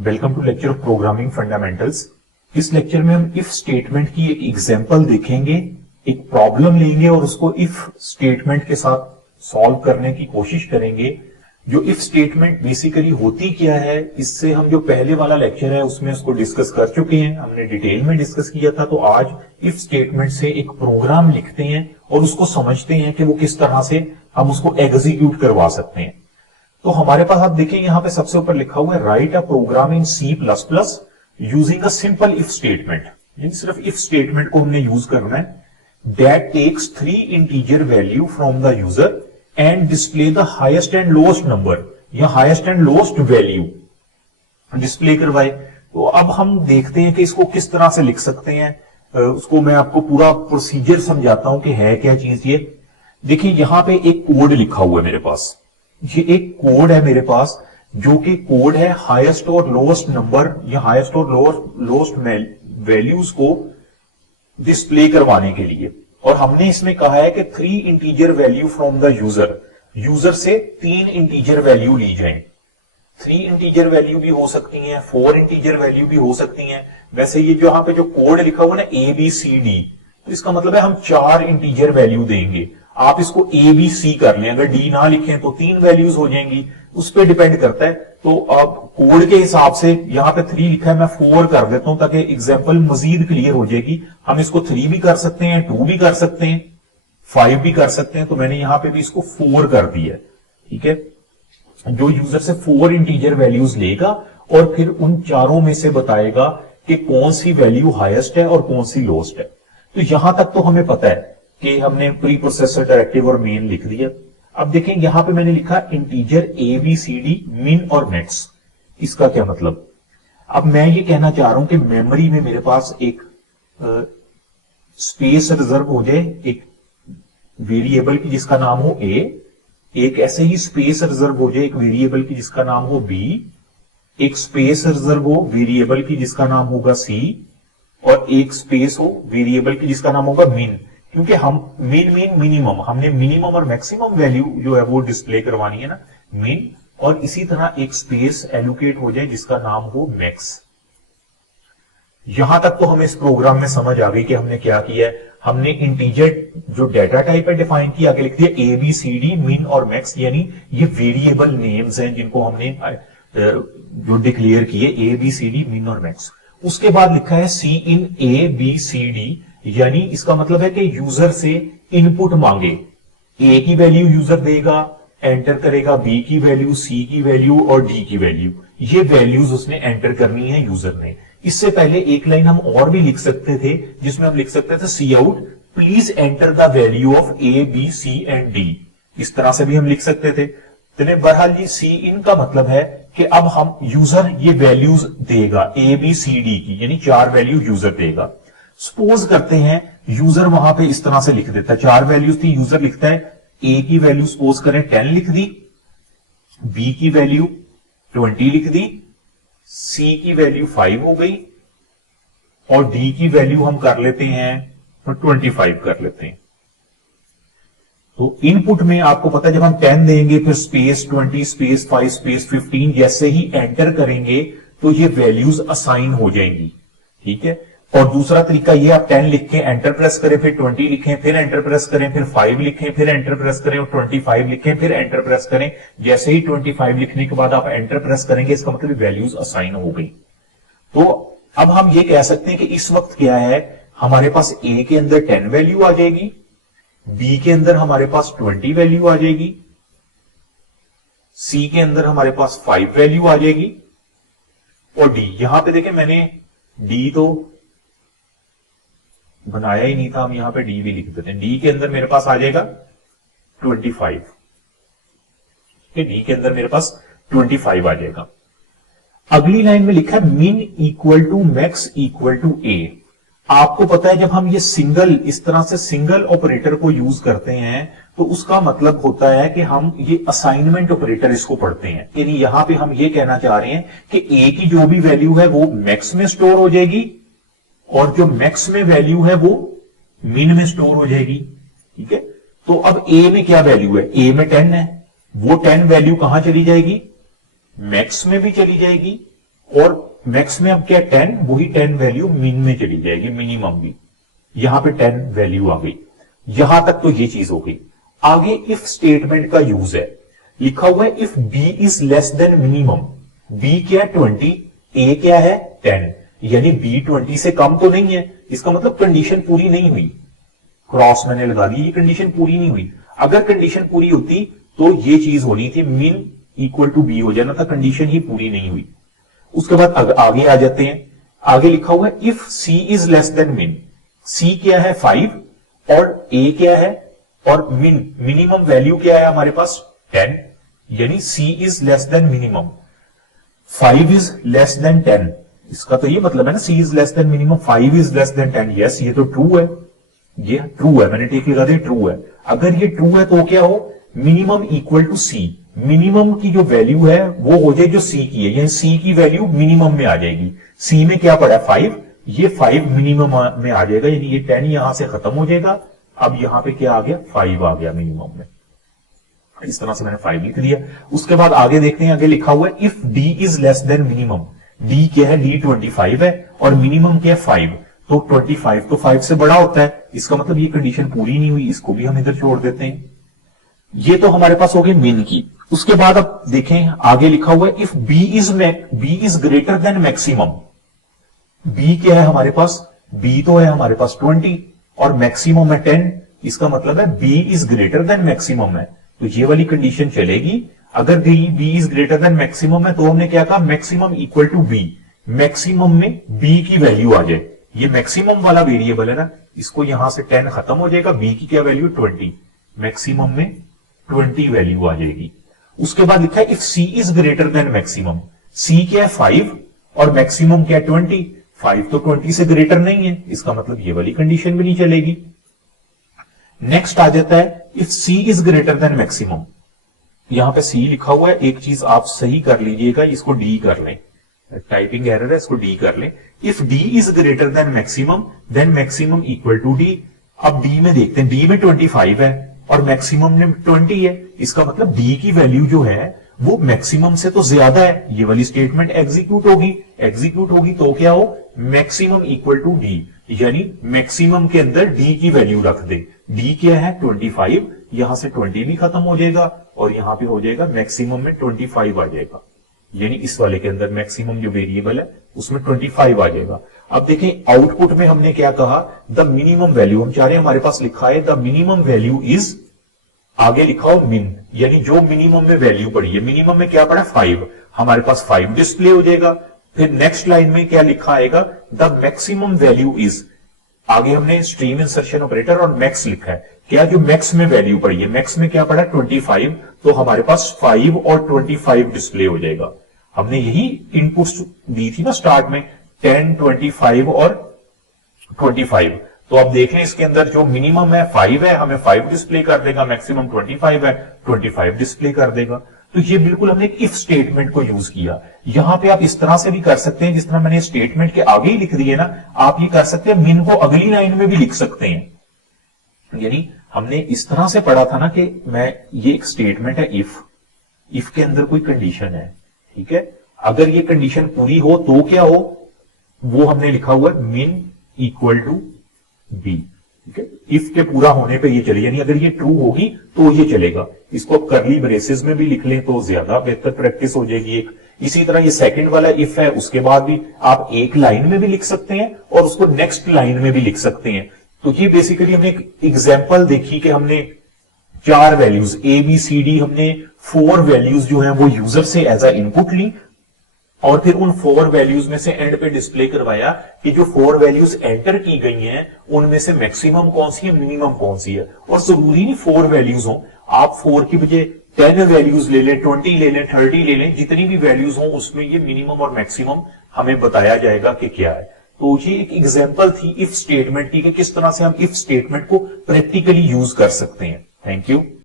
Welcome to lecture of programming fundamentals. इस lecture में हम इफ स्टेटमेंट की एक एग्जांपल देखेंगे, एक प्रॉब्लम लेंगे और उसको इफ स्टेटमेंट के साथ सॉल्व करने की कोशिश करेंगे। जो इफ स्टेटमेंट बेसिकली होती क्या है, इससे हम जो पहले वाला लेक्चर है उसमें उसको डिस्कस कर चुके हैं, हमने डिटेल में डिस्कस किया था। तो आज इफ स्टेटमेंट से एक प्रोग्राम लिखते हैं और उसको समझते हैं कि वो किस तरह से हम उसको एग्जीक्यूट करवा सकते हैं। तो हमारे पास आप देखिए यहां पे सबसे ऊपर लिखा हुआ है write a program in C++ using a simple if statement. यानी सिर्फ इफ स्टेटमेंट को हमने यूज करना है। That takes 3 integer value from the user and display the highest and lowest number या highest and lowest value display करवाए। तो अब हम देखते हैं कि इसको किस तरह से लिख सकते हैं। उसको मैं आपको पूरा प्रोसीजर समझाता हूं कि है क्या चीज ये। देखिए यहां पे एक कोड लिखा हुआ है मेरे पास, ये एक कोड है मेरे पास जो कि कोड है हाईएस्ट और लोएस्ट नंबर या हाईएस्ट और लोएस्ट वैल्यूज को डिस्प्ले करवाने के लिए। और हमने इसमें कहा है कि 3 integer value from the user से 3 इंटीजर वैल्यू ली जाए। 3 इंटीजर वैल्यू भी हो सकती हैं, 4 इंटीजर वैल्यू भी हो सकती हैं। वैसे ये जो यहाँ पे जो कोड लिखा हुआ है ना ABCD, तो इसका मतलब है हम 4 इंटीजर वैल्यू देंगे। आप इसको ABC कर लें, अगर D ना लिखें तो 3 वैल्यूज हो जाएंगी, उस पर डिपेंड करता है। तो अब कोड के हिसाब से यहाँ पे 3 लिखा है, मैं 4 कर देता हूं ताकि एग्जांपल मजीद क्लियर हो जाएगी। हम इसको 3 भी कर सकते हैं, 2 भी कर सकते हैं, 5 भी कर सकते हैं। तो मैंने यहां पे भी इसको 4 कर दिया, ठीक है। जो यूजर से 4 इंटीजर वैल्यूज लेगा और फिर उन चारों में से बताएगा कि कौन सी वैल्यू हाईएस्ट है और कौन सी लोएस्ट है। तो यहां तक तो हमें पता है कि हमने प्री प्रोसेसर डायरेक्टिव और मेन लिख दिया। अब देखें यहां पे मैंने लिखा इंटीजर ABCD मिन और मैक्स। इसका क्या मतलब? अब मैं ये कहना चाह रहा हूं कि मेमोरी में मेरे पास एक स्पेस रिजर्व हो जाए, एक वेरिएबल की जिसका नाम हो A, एक ऐसे ही स्पेस रिजर्व हो जाए एक वेरिएबल की जिसका नाम हो B, एक स्पेस रिजर्व हो वेरिएबल की जिसका नाम होगा C, और एक स्पेस हो वेरिएबल की जिसका नाम होगा मिन। क्योंकि हम मिनिमम हमने मिनिमम और मैक्सिमम वैल्यू जो है वो डिस्प्ले करवानी है ना, मिन। और इसी तरह एक स्पेस एलोकेट हो जाए जिसका नाम हो मैक्स। यहां तक तो हमें इस प्रोग्राम में समझ आ गई कि हमने क्या किया है। हमने इंटीजर जो डाटा टाइप है डिफाइन किया, आगे लिख दिया ABCD मिन और मैक्स, यानी ये वेरिएबल नेम्स हैं जिनको हमने जो डिक्लेयर किए ABCD मिन और मैक्स। उसके बाद लिखा है C in ABCD, यानी इसका मतलब है कि यूजर से इनपुट मांगे। A की वैल्यू यूजर देगा, एंटर करेगा B की वैल्यू, C की वैल्यू और D की वैल्यू। ये वैल्यूज उसने एंटर करनी है यूजर ने। इससे पहले एक लाइन हम और भी लिख सकते थे जिसमें हम लिख सकते थे cout please enter the value of A, B, C and D। इस तरह से भी हम लिख सकते थे। तो बहरहाल ये C इन का मतलब है कि अब हम यूजर ये वैल्यूज देगा ABCD की, यानी 4 वैल्यू यूजर देगा। सपोज करते हैं यूजर वहां पे इस तरह से लिख देता है, 4 वैल्यूज थी, यूजर लिखता है A की वैल्यू सपोज करें 10 लिख दी, B की वैल्यू 20 लिख दी, C की वैल्यू 5 हो गई और D की वैल्यू हम कर लेते हैं 25 कर लेते हैं। तो इनपुट में आपको पता है जब हम 10 देंगे फिर स्पेस 20 स्पेस 5 स्पेस 15 जैसे ही एंटर करेंगे तो ये वैल्यूज असाइन हो जाएंगी, ठीक है। और दूसरा तरीका ये, आप 10 लिख के एंटर प्रेस करें, फिर 20 लिखें, फिर एंटर प्रेस करें, फिर 5 लिखें, फिर एंटर प्रेस करें और 25 लिखें, फिर एंटर प्रेस करें। जैसे ही 25 लिखने के बाद आप एंटर प्रेस करेंगे इसका मतलब वैल्यूज असाइन हो गई। तो अब हम ये कह सकते हैं कि इस वक्त क्या है, हमारे पास A के अंदर 10 वैल्यू आ जाएगी, B के अंदर हमारे पास 20 वैल्यू आ जाएगी, C के अंदर हमारे पास 5 वैल्यू आ जाएगी और D, यहां पे देखें मैंने D तो बनाया ही नहीं था, हम यहां पे D भी लिख देते हैं। D के अंदर मेरे पास आ जाएगा 25, D के अंदर मेरे पास 25 आ जाएगा। अगली लाइन में लिखा है min equal to max equal to A। आपको पता है जब हम ये सिंगल इस तरह से सिंगल ऑपरेटर को यूज करते हैं तो उसका मतलब होता है कि हम ये असाइनमेंट ऑपरेटर इसको पढ़ते हैं। यानी यहां पे हम ये कहना चाह रहे हैं कि A की जो भी वैल्यू है वो मैक्स में स्टोर हो जाएगी और जो मैक्स में वैल्यू है वो मिन में स्टोर हो जाएगी, ठीक है। तो अब A में क्या वैल्यू है, A में 10 है, वो 10 वैल्यू कहां चली जाएगी, मैक्स में भी चली जाएगी और मैक्स में अब क्या 10, वही 10 वैल्यू मिन में चली जाएगी, मिनिमम भी यहां पे 10 वैल्यू आ गई। यहां तक तो ये चीज हो गई। आगे इफ स्टेटमेंट का यूज है, लिखा हुआ है if b is less than minimum. B क्या है 20, ए क्या है 10, यानी बी 20 से कम तो नहीं है, इसका मतलब कंडीशन पूरी नहीं हुई। क्रॉस मैंने लगा दी, ये कंडीशन पूरी नहीं हुई। अगर कंडीशन पूरी होती तो ये चीज होनी थी, मिन इक्वल टू बी हो जाना था, कंडीशन ही पूरी नहीं हुई। उसके बाद आगे आ जाते हैं। आगे लिखा हुआ है if C is less than min. C क्या है 5 और ए क्या है, और मिनिमम वैल्यू क्या है हमारे पास 10, यानी C is less than minimum. 5 is less than 10, इसका तो ये मतलब है ना, C is less than minimum, 5 is less than 10। Yes, ये तो ट्रू है, ये ट्रू है, मैंने टिक लगा दिया ट्रू है। अगर ये ट्रू है तो क्या हो, minimum equal to c. Minimum की जो वैल्यू है वो हो जाए जो सी की है, यानी सी की वैल्यू मिनिमम में आ जाएगी। सी में क्या पड़ा है 5, ये 5 मिनिमम में आ जाएगा, यानी ये 10 यहां से खत्म हो जाएगा। अब यहां पे क्या आ गया, 5 आ गया मिनिमम में। इस तरह से मैंने 5 लिख दिया। उसके बाद आगे देखते हैं, आगे लिखा हुआ है if d is less than minimum. D क्या है, डी 25 है और मिनिमम क्या है 5, तो 25 तो 5 से बड़ा होता है, इसका मतलब ये कंडीशन पूरी नहीं हुई, इसको भी हम इधर छोड़ देते हैं। ये तो हमारे पास हो गई मिन की। उसके बाद अब देखें, आगे लिखा हुआ है if b is greater than maximum. B क्या है हमारे पास, बी तो है हमारे पास 20 और मैक्सिमम है 10, इसका मतलब है b is greater than maximum है, तो ये वाली कंडीशन चलेगी। अगर b is greater than maximum है तो हमने क्या कहा, maximum equal to b. Maximum में बी की वैल्यू आ जाए, ये मैक्सिमम वाला वेरिएबल है ना, इसको यहां से 10 खत्म हो जाएगा, बी की क्या वैल्यू 20, मैक्सिमम में 20 वैल्यू आ जाएगी। उसके बाद लिखा है if C is greater than maximum. C क्या है 5 और मैक्सिमम क्या है 20, 5 तो 20 से ग्रेटर नहीं है, इसका मतलब ये वाली कंडीशन भी नहीं चलेगी। नेक्स्ट आ जाता है if C is greater than maximum. यहां पे सी लिखा हुआ है, एक चीज आप सही कर लीजिएगा, इसको डी कर लें, टाइपिंग एरर है, इसको डी कर लें। If d is greater than maximum then maximum equal to d. अब डी में देखते हैं, डी में 25 है और मैक्सिमम में 20 है, इसका मतलब डी की वैल्यू जो है वो मैक्सिमम से तो ज्यादा है। ये वाली स्टेटमेंट एग्जीक्यूट होगी तो क्या हो, मैक्सिमम इक्वल टू डी, यानी मैक्सिमम के अंदर डी की वैल्यू रख दे। डी क्या है 25, यहां से 20 भी खत्म हो जाएगा और यहां पे हो जाएगा मैक्सिमम में 25 आ जाएगा, यानी इस वाले के अंदर मैक्सिमम जो वेरिएबल है उसमें 25 आ जाएगा। अब देखें आउटपुट में हमने क्या कहा, द मिनिमम वैल्यू, हम चाह रहे हैं हमारे पास लिखा है द मिनिमम वैल्यू इज, आगे लिखा हो मिन, यानी जो मिनिमम में वैल्यू पड़ी है, मिनिमम में क्या पड़ा 5, हमारे पास 5 डिस्प्ले हो जाएगा। फिर नेक्स्ट लाइन में क्या लिखा आएगा, द मैक्सिमम वैल्यू इज, आगे हमने स्ट्रीम इंसर्शन ऑपरेटर और मैक्स लिखा है, क्या जो मैक्स में वैल्यू पड़ी है, मैक्स में क्या पड़ा 25, तो हमारे पास 5 और 25 डिस्प्ले हो जाएगा। हमने यही इनपुट्स दी थी ना स्टार्ट में, 10, 25 और 25। तो अब देख लें इसके अंदर जो मिनिमम है 5 है, हमें 5 डिस्प्ले कर देगा, मैक्सिमम 25 है, 25 डिस्प्ले कर देगा। तो ये बिल्कुल हमने एक इफ स्टेटमेंट को यूज किया। यहां पे आप इस तरह से भी कर सकते हैं, जिस तरह मैंने स्टेटमेंट के आगे ही लिख दिए ना, आप ये कर सकते हैं, मिन को अगली लाइन में भी लिख सकते हैं। यानी हमने इस तरह से पढ़ा था ना कि ये एक स्टेटमेंट है इफ के अंदर कोई कंडीशन है, ठीक है, अगर ये कंडीशन पूरी हो तो क्या हो, वो हमने लिखा हुआ है मिन इक्वल टू बी, ठीक है। इफ के पूरा होने पे ये चले, यानी अगर ये ट्रू होगी तो ये चलेगा। इसको आप करली ब्रेसेस में भी लिख लें तो ज्यादा बेहतर प्रैक्टिस हो जाएगी एक। इसी तरह ये सेकंड वाला इफ है, उसके बाद भी आप एक लाइन में भी लिख सकते हैं और उसको नेक्स्ट लाइन में भी लिख सकते हैं। तो ये बेसिकली हमने एक एग्जाम्पल देखी कि हमने 4 वैल्यूज ABCD, हमने 4 वैल्यूज जो है वो यूजर से एज अ इनपुट ली और फिर उन 4 वैल्यूज में से एंड पे डिस्प्ले करवाया कि जो 4 वैल्यूज एंटर की गई हैं उनमें से मैक्सिमम कौन सी है, मिनिमम कौन सी है। और जरूरी नहीं 4 वैल्यूज हो, आप 4 की बजाय 10 वैल्यूज ले लें, 20 ले लें, 30 ले लें, जितनी भी वैल्यूज हो उसमें ये मिनिमम और मैक्सिमम हमें बताया जाएगा कि क्या है। तो ये एक एग्जाम्पल थी इफ स्टेटमेंट की कि किस तरह से हम इफ स्टेटमेंट को प्रैक्टिकली यूज कर सकते हैं। Thank you.